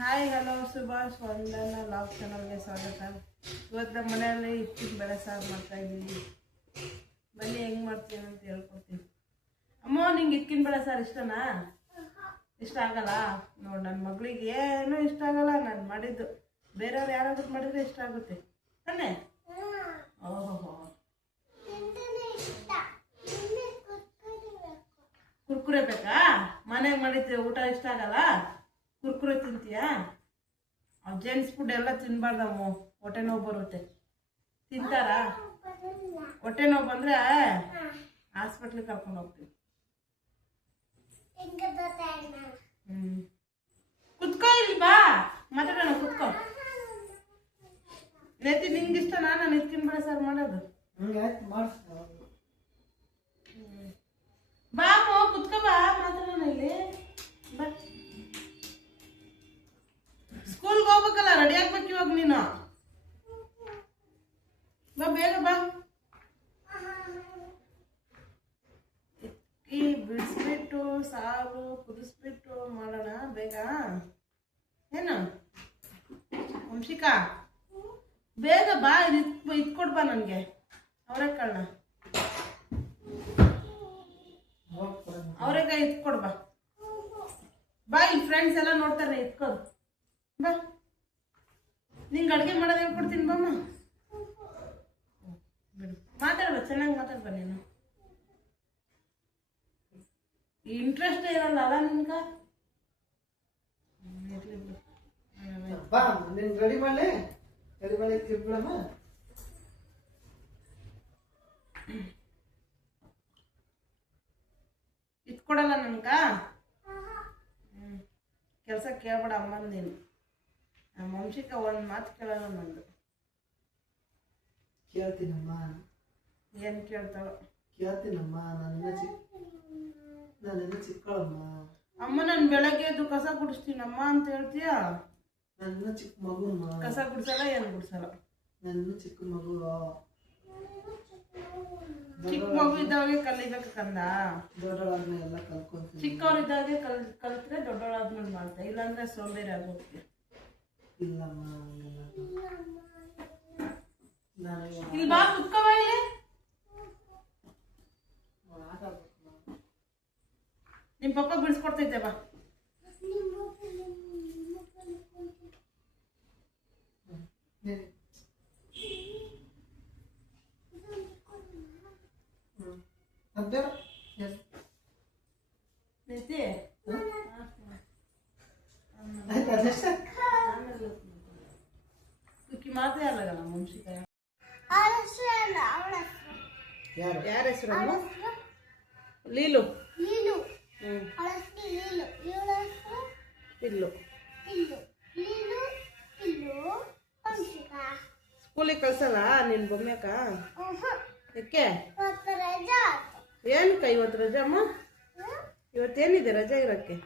Hi hello Subhash ವಂದನ log ಚಾನಲ್ಗೆ ಸ್ವಾಗತ. ಇವತ್ತು ನಮ್ಮ ಮನೆಯಲ್ಲಿ ಹಿಟ್ಟಿನ ಬೇಳೆ ಸಾರು ಮಾಡ್ತಾಯಿದ್ದೀವಿ. ಬನ್ನಿ ಹೆಂಗೆ ಮಾಡ್ತೀನಿ ಅಂತ ಹೇಳ್ಕೊಡ್ತೀನಿ. ಅಮ್ಮ ನಿಂಗೆ ಹಿಟ್ಟಿನ ಬೇಳೆ ಸಾರು ಇಷ್ಟನಾ? ಇಷ್ಟ ಆಗಲ್ಲ? ನೋಡಿ ನನ್ನ ಮಗಳಿಗೆ ಏನೂ ಇಷ್ಟ ಆಗಲ್ಲ ನಾನು ಮಾಡಿದ್ದು. ಬೇರೆಯವ್ರು ಯಾರಾದ್ರೂ ಮಾಡಿದರೆ ಇಷ್ಟ ಆಗುತ್ತೆ ತಾನೇ? ಓಹೋ, ಕುರ್ಕುರೆ ಬೇಕಾ? ಮನೆಗೆ ಮಾಡಿದ್ದೆ ಊಟ ಇಷ್ಟ ಆಗಲ್ಲ? ಕುರ್ಕುರೆ ತಿಂತೀಯಾ? ಜೆಂಟ್ಸ್ ಫುಡ್ ಎಲ್ಲ ತಿನ್ಬಾರ್ದಮ್ಮ, ಹೊಟ್ಟೆ ನೋವು ಬರುತ್ತೆ. ತಿಂತಾರಾ? ಹೊಟ್ಟೆ ನೋವು ಬಂದರೆ ಹಾಸ್ಪಿಟ್ಲಿಗೆ ಕರ್ಕೊಂಡು ಹೋಗ್ತೀವಿ. ಕುತ್ಕೋ, ಇಲ್ಲಿ ಬಾ ಮಾತಾಡೋಣ, ಕುತ್ಕೋ. ನೆತ್ತಿ ನಿಂಗೆ ಇಷ್ಟ ನಾನು ಹಿಟ್ಟಿನ ಬೇಳೆ ಸಾರು ಮಾಡೋದು? ಬಾ ಕುತ್ಕೋ, ಬಾ ಮಾತಾಡೋಣ ಇಲ್ಲಿ. ಬಾ, ಸ್ಕೂಲ್ಗೆ ಹೋಗ್ಬೇಕಲ್ಲ, ರೆಡಿ ಆಗ್ಬೇಕು ಇವಾಗ ನೀನು. ಬಾ ಬೇಗ ಬಾ. ಈ ಬಿಡಿಸ್ಬಿಟ್ಟು ಸಾರು ಕುದಿಸ್ಬಿಟ್ಟು ಮಾಡೋಣ ಬೇಗ. ಏನು ವಂಶಿಕಾ, ಬೇಗ ಬಾ, ಇಟ್ಕೊಡ್ ಬಾ ನನಗೆ ಅವರೆಕಾಳನ್ನ. ಅವರೆಕಾಯಿ ಇಟ್ಕೊಡ್ ಬಾ. ಬಾ, ಈ ಫ್ರೆಂಡ್ಸ್ ಎಲ್ಲ ನೋಡ್ತಾರೆ, ಇಟ್ಕೋದು ಬಾ. ನಿಂಗೆ ಅಡುಗೆ ಮಾಡೋದು ಹೇಳ್ಕೊಡ್ತೀನಿ ಬಾಮ್ಮ. ಬಿಡು, ಮಾತಾಡ್ಬಾ, ಚೆನ್ನಾಗಿ ಮಾತಾಡ್ಬಾ. ನೀನು ಇಂಟ್ರೆಸ್ಟ್ ಇರಲ್ಲ ಅಲ್ಲ ನಿನ್ಗ? ರೆಡಿ ಮಾಡಿ ತಿರ್ಬಿಡಮ್ಮ. ಇಟ್ಕೊಡಲ್ಲ ನನ್ಗ? ಕೆಲಸ ಕೇಳ್ಬೇಡ ಅಮ್ಮನ ನೀನು. ನಮ್ಮ ವಂಶಿಕ ಒಂದು ಮಾತು ಕೇಳಲ್ಲ ನಂದು. ಕೇಳ್ತೀನಮ್ಮ. ಏನು ಕೇಳ್ತಾಳೋ? ಕೇಳ್ತೀನಮ್ಮ. ನಾನೆಲ್ಲ ಚಿಕ್ಕಳಮ್ಮ. ಅಮ್ಮ ನಾನು ಬೆಳಗ್ಗೆ ಎದ್ದು ಕಸ ಗುಡಿಸ್ತೀನಮ್ಮ ಅಂತ ಹೇಳ್ತೀಯ? ನನ್ನ ಚಿಕ್ಕ ಮಗುಮ್ಮ. ಕಸ ಗುಡ್ಸಲ್ಲ, ಏನು ಗುಡ್ಸಲ್ಲ. ನನ್ನ ಚಿಕ್ಕ ಮಗು. ಚಿಕ್ಕ ಮಗು ಇದ್ದಾಗೆ ಕಲಿಬೇಕು ಕಂದ. ದೊಡ್ಡವಾದ್ಮೇಲೆ ಎಲ್ಲ ಕಲ್ಕೊಂತೀನಿ. ಚಿಕ್ಕವರಿದ್ದಾಗೆ ಕಲ್ತ್ರೆ ದೊಡ್ಡವರಾದ್ಮೇಲೆ ಮಾಡ್ತಾ, ಇಲ್ಲಾಂದ್ರೆ ಸೋಂಬೇರಿ ಆಗೋಗ್ತೀಯ. ಇಲ್ಲಮ್ಮ, ಇಲ್ಲಿ ಬಾ, ಕುತ್ಕೋ ಬಾ ಇಲ್ಲಿ. ನಿಮ್ಮ ಪಪ್ಪ ಬಿಡಿಸ್ಕೊಡ್ತೈತೆ ಬಾ. ಮಾತೇ ಅಲ್ಲಗಲ್ಲ ವಂಶಿಕಾಯ. ಯಾರ ಹೆಸರು? ಲೀಲು. ಇಲ್ಲು. ಸ್ಕೂಲಿಗೆ ಕಳ್ಸಲ್ಲ ನಿನ್ ಬೊಮ್ಮೆಕ? ಯಾಕೆ? ಏನಕ್ಕ ಇವತ್ತು ರಜಾ ಅಮ್ಮ? ಇವತ್ತೇನಿದೆ ರಜಾ ಇರೋಕ್ಕೆ?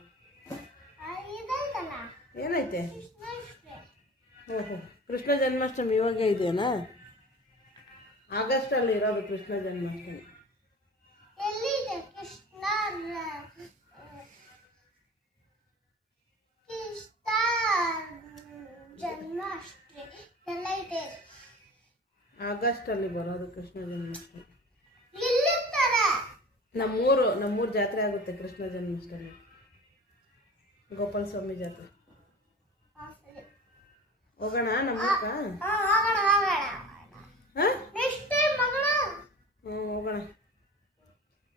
ಏನೈತೆ? ಓಹೋ, ಕೃಷ್ಣ ಜನ್ಮಾಷ್ಟಮಿ ಇವಾಗ ಇದೆಯಾ? ಆಗಸ್ಟಲ್ಲಿ ಇರೋದು ಕೃಷ್ಣ ಜನ್ಮಾಷ್ಟಮಿ. ಆಗಸ್ಟಲ್ಲಿ ಬರೋದು ಕೃಷ್ಣ ಜನ್ಮಾಷ್ಟಮಿ. ನಮ್ಮೂರು ಜಾತ್ರೆ ಆಗುತ್ತೆ ಕೃಷ್ಣ ಜನ್ಮಾಷ್ಟಮಿ. ಗೋಪಾಲ ಸ್ವಾಮಿ ಜಾತ್ರೆ. ಹೋಗೋಣ ನಮ್ಮಕ್ಕ? ಹೋಗೋಣ.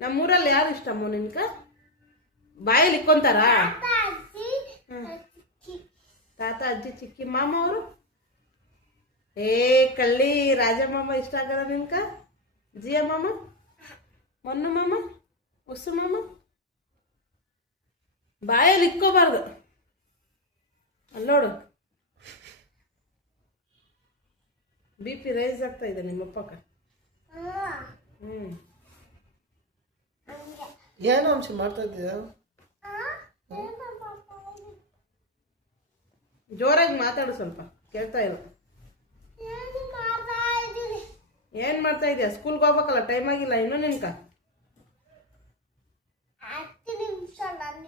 ನಮ್ಮೂರಲ್ಲಿ ಯಾರು ಇಷ್ಟಮ್ಮ ನಿನ್ಕ? ಬಾಯಲ್ಲಿ ಇಕ್ಕೊಂತಾರ? ತಾತ ಅಜ್ಜಿ ಚಿಕ್ಕಿ ಮಾಮ ಅವರು? ಕಳ್ಳಿ ರಾಜ ಮಾಮ ಇಷ್ಟ ಆಗಲ್ಲ ನಿನ್ಕ? ಜಿಯ ಮಾಮ, ಮೊನ್ನು ಮಾಮ, ಉಸು ಮಾಮ? ಬಾಯಲ್ಲಿ ಇಕ್ಕೋಬಾರ್ದು. ಅಲ್ಲೋಡು, BP ರೈಸ್ ಆಗ್ತಾ ಇದೆ ನಿಮ್ಮಪ್ಪಕ್ಕ. ಏನು ಅಂಶ ಮಾಡ್ತಾ ಇದ್ದೀಯ? ಜೋರಾಗಿ ಮಾತಾಡು, ಸ್ವಲ್ಪ ಕೇಳ್ತಾ ಇಲ್ಲ. ಏನ್ ಮಾಡ್ತಾ ಇದೀಯ? ಸ್ಕೂಲ್ಗೆ ಹೋಗ್ಬೇಕಲ್ಲ, ಟೈಮ್ ಆಗಿಲ್ಲ ಇನ್ನು ನಿನ್ಕ? ನಿಮಿಷ ನಾನು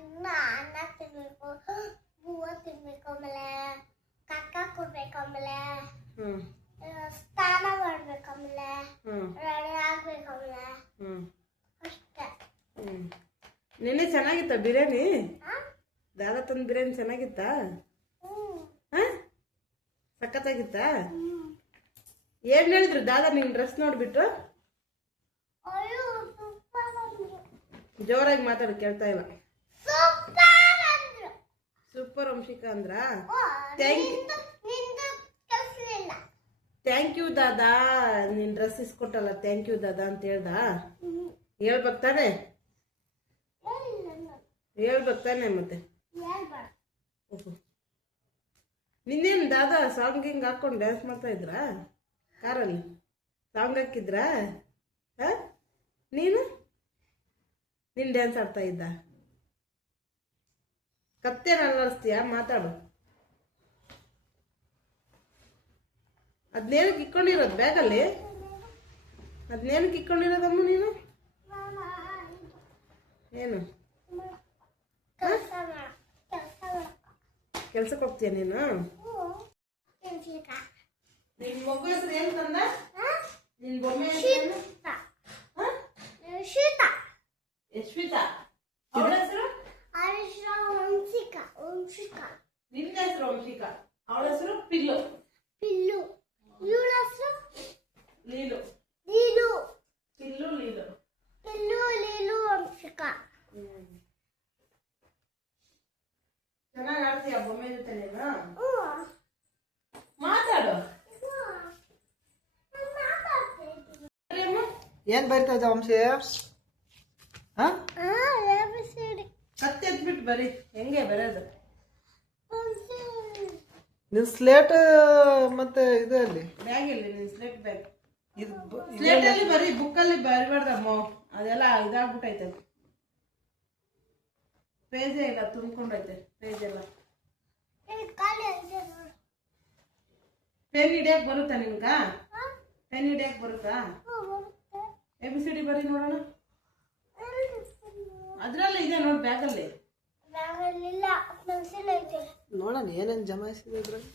ಅನ್ನ ತಿನ್ಬೇಕು, ಬೂವ ತಿನ್ಬೇಕು, ಆಮೇಲೆ ಚೆನ್ನಾಗಿತ್ತ ಬಿರಿಯಾನಿ? ದಾದಾ ತಂದು ಬಿರಿಯಾನಿ ಚೆನ್ನಾಗಿತ್ತಾ? ಹಾಂ, ಸಖತ್ತಾಗಿತ್ತಾ? ಏನು ಹೇಳಿದ್ರು ದಾದಾ ನಿನ್ನ ಡ್ರೆಸ್ ನೋಡ್ಬಿಟ್ಟು? ಜೋರಾಗಿ ಮಾತಾಡು, ಕೇಳ್ತಾ ಇಲ್ಲ. ಸೂಪರ್ ವಂಶಿಕಾ ಅಂದ್ರ? ಥ್ಯಾಂಕ್ ಯು ದಾದಾ, ನಿನ್ನ ಡ್ರೆಸ್ ಇಸ್ಕೊಟ್ಟಲ್ಲ ಥ್ಯಾಂಕ್ ಯು ದಾದಾ ಅಂತ ಹೇಳ್ದ? ಹೇಳ್ಬೇಕು ತಾನೆ? ಹೇಳ್ಬೇಕು ತಾನೆ ಮತ್ತೆ? ನಿನ್ನೇನು ದಾದಾ ಸಾಂಗ್ ಹಿಂಗೆ ಹಾಕೊಂಡು ಡ್ಯಾನ್ಸ್ ಮಾಡ್ತಾ ಇದ್ರಾ ಕಾರಲ್ಲಿ? ಸಾಂಗ್ ಹಾಕಿದ್ರಾ? ಹಾಂ, ನೀನು ಡ್ಯಾನ್ಸ್ ಆಡ್ತಾ ಇದ್ದ? ಕತ್ತೇನ ಅಲ್ಲಾಡಿಸ್ತೀಯ? ಮಾತಾಡು. ಅದ್ನೇನಕ್ಕೆ ಇಕ್ಕೊಂಡಿರೋದು ಬ್ಯಾಗಲ್ಲಿ? ಅದ್ನೇನಕ್ಕೆ ಇಕ್ಕೊಂಡಿರೋದಮ್ಮ ನೀನು? ಏನು ಕೆಲ್ಸಕ್ಕೆ ಹೋಗ್ತೀಯ ನೀನು? ನಿನ್ ಮಗು ಹೆಸರು ಏನು ತಂದ? ನಿನ್ ಬೊಮ್ಮೆ ಹೆಸರು? ಯಶ್ವಿತಾ. ಅವಳ ಹೆಸರು? ನಿನ್ನ ಹೆಸರು ವಂಶಿಕಾ, ಅವಳ ಹೆಸರು ಪಿಲ್ಲು. ಲೀಲು. ಪಿಲ್ಲು ಲೀಲು. ಚೆನ್ನಾಗಿ ಆಡ್ತೀಯ ಬೊಮ್ಮೆ ಜೊತೆ ನೀನು? ಮಾತಾಡು. ಏನ್ ಬರಿತಾ ಇದ್ದ ವಂಶಿ? ಕತ್ತೆ ಎದ್ಬಿಟ್ಟು ಬರೀ. ಹೆಂಗೆ ಬರೋದು? ನಿನ್ ಸ್ಲೇಟ್ ಮತ್ತೆ ಇದು ಅಲ್ಲಿ ಬ್ಯಾಗ್ ಇಲ್ಲಿ, ನಿನ್ ಸ್ಲೇಟ್ ಬ್ಯಾಗ್. ಇದು ಸ್ಲೇಟ್ ಅಲ್ಲಿ ಬರೀ, ಬುಕ್ಕಲ್ಲಿ ಬರಿಬಾರ್ದಮ್ಮ, ಅದೆಲ್ಲ ಇದಾಗ್ಬಿಟ್ಟೈತೆ. ಪೇಜೇ ಇಲ್ಲ, ತುಂಬ್ಕೊಂಡೈತೆ ಪೇಜ್ ಎಲ್ಲ. ಪೆನ್ ಹಿಡಿಯಕ್ ಬರುತ್ತಾ ನಿನ್ಗ? ಪೆನ್ ಹಿಡಿಯಕ್ ಬರುತ್ತಾ? ABCD ಬರೀ ನೋಡೋಣ. ಅದ್ರಲ್ಲಿ ಇದೆ ನೋಡಿ ಬ್ಯಾಗಲ್ಲಿ. ನೋಡೋಣ ಏನೇನು ಜಮಾಯಿಸಿದೆ ಇದ್ರಲ್ಲಿ.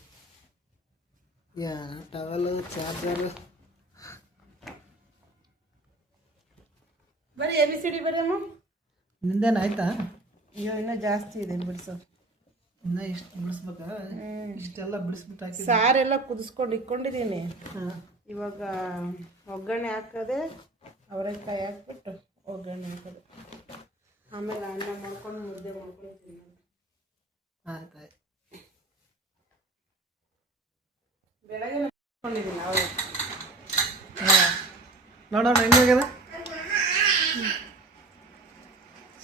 Towel, charger. ಬರೀ ABCD ಬರೀಮ್ಮ. ನಿಂದೇನು ಆಯ್ತಾ? ಅಯ್ಯೋ ಇನ್ನೂ ಜಾಸ್ತಿ ಇದೆ ಬಿಡಿಸೋ. ಇನ್ನ ಇಷ್ಟು ಬಿಡಿಸ್ಬೇಕಾ? ಇಷ್ಟೆಲ್ಲ ಬಿಡಿಸ್ಬಿಟ್ಟು ಹಾಕಿ ಸಾರೆಲ್ಲ ಕುದಿಸ್ಕೊಂಡು ಇಟ್ಕೊಂಡಿದ್ದೀನಿ. ಇವಾಗ ಒಗ್ಗರಣೆ ಹಾಕೋದೆ, ಅವರೆಕಾಯಿ ಹಾಕ್ಬಿಟ್ಟು ಒಗ್ಗರಣೆ ಹಾಕೋದು. ಆಮೇಲೆ ಅನ್ನ ಮಾಡ್ಕೊಂಡು ಮುದ್ದೆ ಮಾಡ್ಕೊಂಡು ತಿನ್ನೋದು. ಆಯ್ತಾಯ್ತು. ಬೆಳಗ್ಗೆ ಮಾಡ್ಕೊಂಡಿದ್ದೀನಿ ಅವಾಗ. ನೋಡೋಣ ಹೆಂಗಾಗ್ಯದ?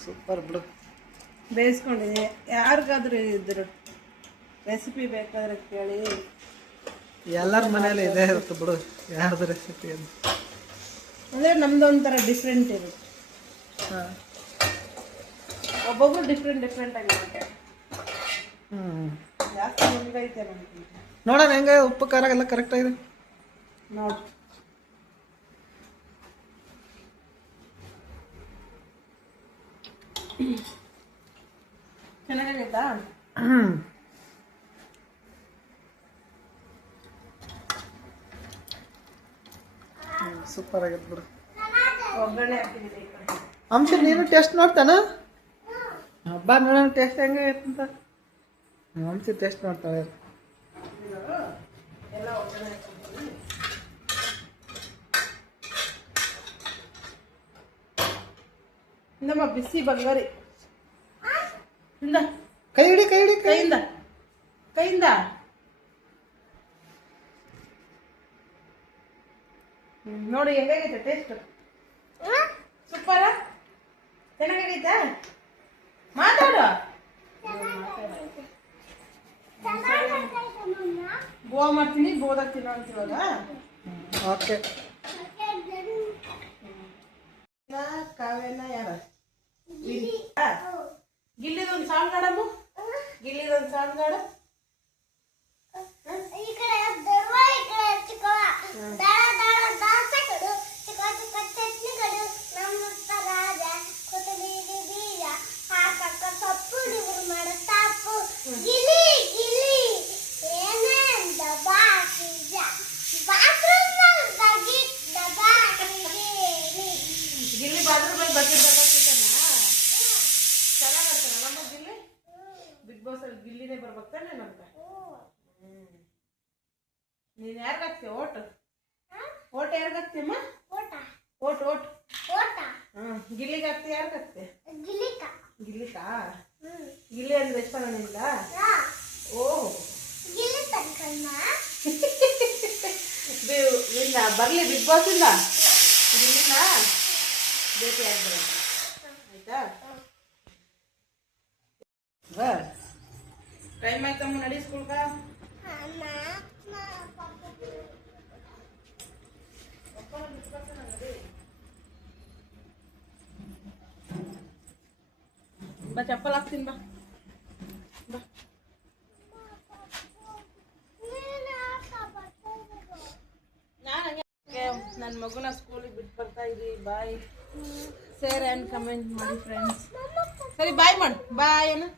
ಸೂಪರ್ ಬಿಡು. ಬೇಯಿಸ್ಕೊಂಡಿದ್ದೀನಿ. ಯಾರಿಗಾದ್ರೂ ಇದ್ರು ರೆಸಿಪಿ ಬೇಕಾದ್ರೆ ಕೇಳಿ. ಎಲ್ಲರ ಮನೇಲಿ ಇದೇ ಇರುತ್ತೆ ಬಿಡು, ಯಾರ್ದು ರೆಸಿಪಿ ಅಂತ. ಅಂದರೆ ನಮ್ದು ಒಂಥರ ಡಿಫ್ರೆಂಟ್ ಇರುತ್ತೆ. ಹಾಂ, ಒಬ್ಬೊಬ್ರು ಡಿಫ್ರೆಂಟ್ ಆಗಿರುತ್ತೆ. ಜಾಸ್ತಿ ಮುಂದೈತೆ ನಮ್ಗೆ. ನೋಡೋಣ ಹೆಂಗೆ ಉಪ್ಪು ಖಾರ ಎಲ್ಲ ಕರೆಕ್ಟಾಗಿದೆ ನೋಡಿ. ಚೆನ್ನಾಗಾಗೈತಾ? ಸೂಪರ್ ಆಗೈತೆ ಬಿಡು. ಒಗ್ಗರಣೆ ಹಾಕಿದ್ದೀನಿ. ಅಂಶ ನೀನು ಟೇಸ್ಟ್ ನೋಡ್ತಾನ? ಹಬ್ಬ ನೋಡೋಣ ಟೇಸ್ಟ್ ಹೆಂಗೆ ಅಂತ. ಅಂಶ ಟೇಸ್ಟ್ ನೋಡ್ತಾಳೆ. ಎಲ್ಲ ಒಗ್ಗರಣೆ ಹಾಕಿದ್ದೀನಿ. ಇಂದಮ್ಮ ಬಿಸಿ ಬಂಗಾರಿ. ಇಂದ ಕೈ ಹಿಡಿ ಕೈಯಿಂದ. ನೋಡಿ ಹೆಂಗಾಗೈತೆ ಟೇಸ್ಟ್? ಸೂಪರ? ಚೆನ್ನಾಗೈತಾ? ಮಾತಾಡು. ಗೋವಾ ಮಾಡ್ತೀನಿ, ಗೋದಾಗ ತಿನ್ನೋ ಅಂತ ಇವಾಗ. ಓಕೆ. ಕಾವ್ಯನ ಯಾರ? ಗಿಲ್ಲಿದೊಂದು ಸಾಂಗ್ ಆಡಮ್ಮ. ಗಿಲ್ಲಿದೊಂದು ಸಾಂಗ್ ಆಡ. ಗಿಲ್ಲಿ ಬಾತ್ರೂಮಲ್ಲಿ ಬಕೆಟ್ ಗಿಲ್ಲಿನೇ ಬರ್ಬೇಕಾನೆ ನಮ್ಗೆ. ನೀನು ಯಾರಿಗಾಗ್ತೀಯ ಓಟ್? ಓಟ್ ಯಾರಿಗಾಗ್ತೀಯಮ್ಮ? ಓಟ್ ಓಟ್ ಗಿಲ್ಲಿಗೆ ಆಗ್ತೀಯ? ಯಾರಿಗಾಗ್ತೀಯ? ಗಿಲ್ಲಿಕಾ? ಗಿಲ್ಲಿ ಅಂದ್ರೆ ಇಷ್ಟ ನಿಲ್ಲ? ಓಹ್ ಇಲ್ಲ ಬರ್ಲಿ ಬಿಗ್ ಬಾಸ್ ಇಲ್ಲ ಗಿಲ್ಲಿನ ಭೇಟಿ ಆಗ್ಬಾರ ಆಯ್ತಾ? ಟೈಮ್ ಆಯ್ತಮ್ಮ, ನಡಿ ಸ್ಕೂಲ್ಗ. ಬಾ ಚಪ್ಪಲ್ ಹಾಕ್ತೀನಿ ಬಾ. ನನ್ನ ಮಗುನ ಸ್ಕೂಲಿಗೆ ಬಿಟ್ಟು ಬರ್ತಾ ಇದೀವಿ. ಬಾಯ್. ಶೇರ್ ಆ್ಯಂಡ್ ಕಮೆಂಟ್ ಮಾಡಿ ಫ್ರೆಂಡ್ಸ್. ಸರಿ ಬಾಯ್ ಮಾಡು. ಬಾಯ್ ಏನು